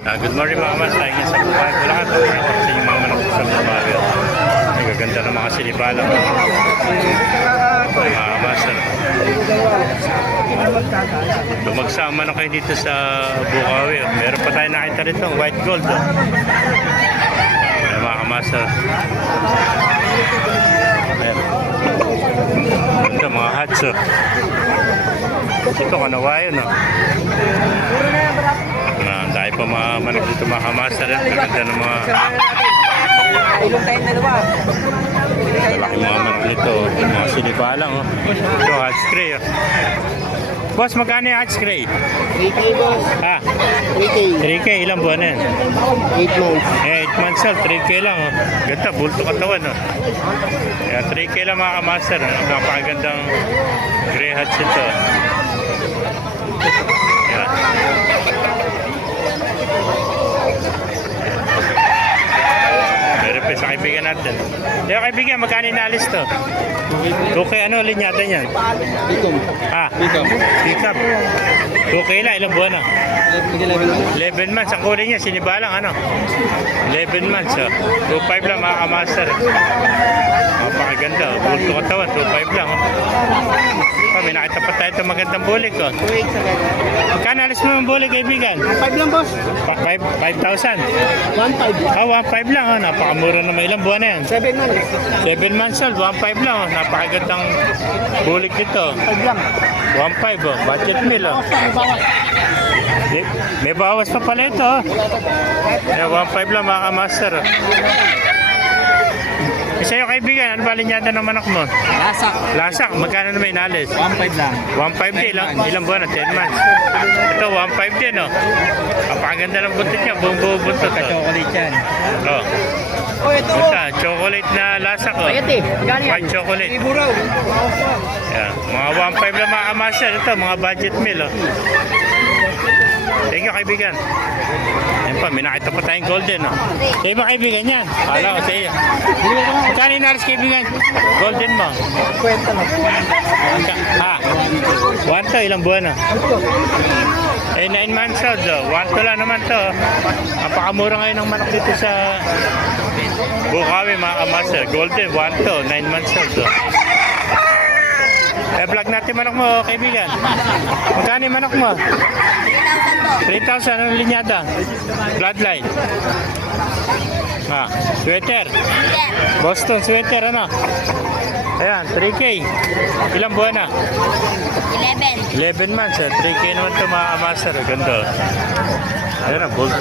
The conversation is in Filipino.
Ah, good morning mga mas. Ngayon sa Bukay. Bulacan. Tingnan ko sa inyong mga manok sa Bukay. Ay, gaganda ng mga sinibalang. Mga master. Lumagsama na kayo dito sa Bukawi. Meron pa tayo nakita rito, white gold. Oh. Ayan, mga master. Ito, mga hats. Oh. Ito, kanawayo, no? Na, dahil pa mga manok dito mga kamaster. Ang ganda ng mga Ilong tayong dalawa. Malaki mga manok nito. Mga sinibalang. Oh. Ito, hot spray. Oh. Boss, magkano yung hot spray? 3K boss. Ah, 3K. 3K. Ilang buwan na yan? 8 months. Eh, 8 months old. 3K lang. Oh. Ganda, bulto katawan. Oh. Kaya 3K lang mga kamaster. Napakagandang gray hats ito. Yan. Meron pa sa kaibigan natin. Yung kaibigan, magkano inalis to? Okay, ano linyata niyan? Dito. Ah, pick up. Okay lang, ilang buwan na? 11 months. Ang kulay niya, sinibalang ano? 11 months. Oh. 2.5 lang mga kamaster. Napakaganda. Oh. Bulto katawan, 2.5 lang. Oh. Oh, may nakita pa tayo itong magandang bulik. Oh. 2 weeks agad. Magkano alis mo ng bulik, kaibigan? 5 lang boss. Pa- five- 5,000. 1.5. Ah, 1.5 lang. Oh. Napakamura naman. Ilang buwan na yan? 7 months. 7 months old, 1.5 lang. Oh. Napakagandang bulik nito. 5 lang. 1.5 oh. Budget meal oh. May bawas. May, bawas pa pala ito. Oh. Eh, 1.5 lang mga kamaster. Oh. Eh, sa'yo kaibigan, ano ba linyada ng manok mo? Lasak. Lasak, magkano na may inalis? 1.5 lang. 1.5 din, ilang, ilang buwan na? 10 months. Ito, 1.5 din, oh. Kapaganda ng buntot niya, buong buong buntot. Oh. Chocolate yan. oh. Oh, ito. Ito, chocolate na lasak, oh. Ayat eh. White chocolate. Ibo raw. Yan. Mga 1.5 lang mga kamaster. Ito, mga budget meal, oh. Thank you, kaibigan. Yan pa, may nakita pa tayong golden, oh. Sa iba kaibigan yan. Kala ko sa iyo. Magkano inalis kaibigan? Golden mo. Kwenta. Magka- Ha? One to, ilang buwan na? Eh, 9 months old, oh. One to lang naman to. oh. Napakamura ngayon ng manok dito sa Bukawi, mga kamaster. Golden, one to, 9 months old, oh. Eh, vlog natin manok mo, kaibigan. Magkano yung manok mo? 3,000 anong linyada? Bloodline. Ah, sweater. Boston sweater, ano? Ayan, 3K. Ilang buwan na? 11. 11 months, ah. 3K naman ito mga master. Ganda. Ayan, bulto